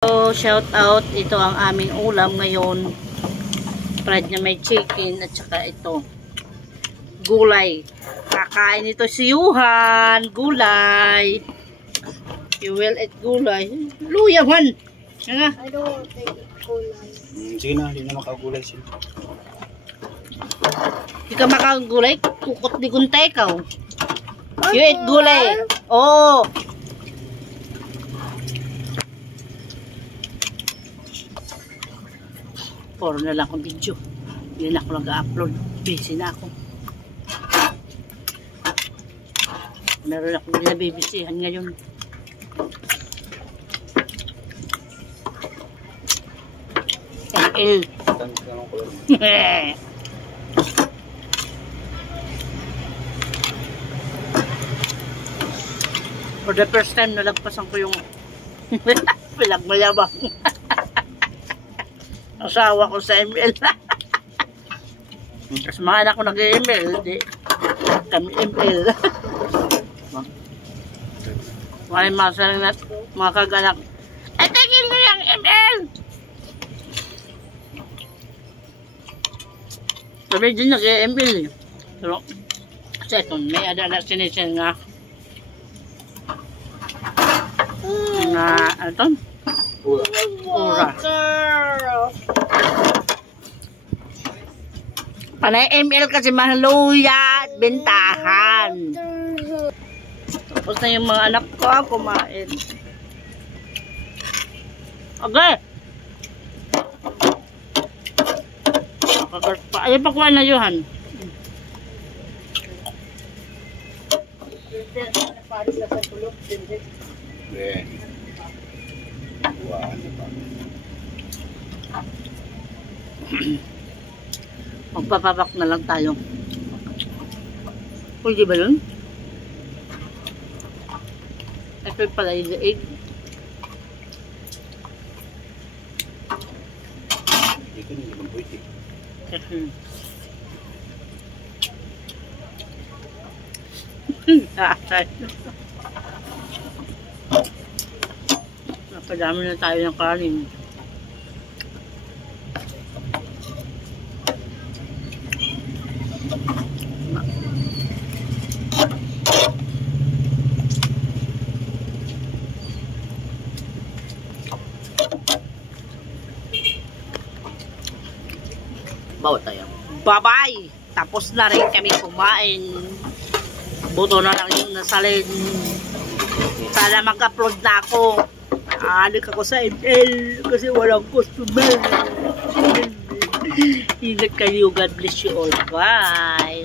So, shout out, ito ang aming ulam ngayon. Fried na may chicken at saka ito gulay. Kakain ito si Yuhan. Gulay. You will eat gulay. Luya man. Nga. I don't want to eat gulay. Sige na, hindi na makagulay sila. Hindi ka makagulay. Kukot di kuntay ka. You eat gulay. Oh. Puro na lang akong video. Hindi na ako nag-upload. Busy na ako. Meron akong binabibisihan ngayon. ML. For the first time, nalagpasan ko yung pinagmayabang. Asawa ko sa ML. Tapos mga anak ko nag-ML. Di kami ML. Maraming masalang na mga kaganak. Ay, tigil mo yung ML! Sabi din nag-ML eh. Pero, second, may adala sinisin nga. Nga, ano ito? Ura. Panay ML kasi mahaluya at bentahan. Tapos na yung mga anak ko kumain. Okay. Ayaw pa kuha na Yuhan. Magpapapak na lang tayo. Pwede ba yun? Ito pala yung egg. Ito hindi naman pwede. Napadami na tayo ng kanin. Bawat tayo. Bye-bye! Tapos na rin kami kumain. Buto na lang yung nasalin. Sana mag-upload na ako. Alik ako sa ML kasi walang customer. Ingat kayo. God bless you all. Bye!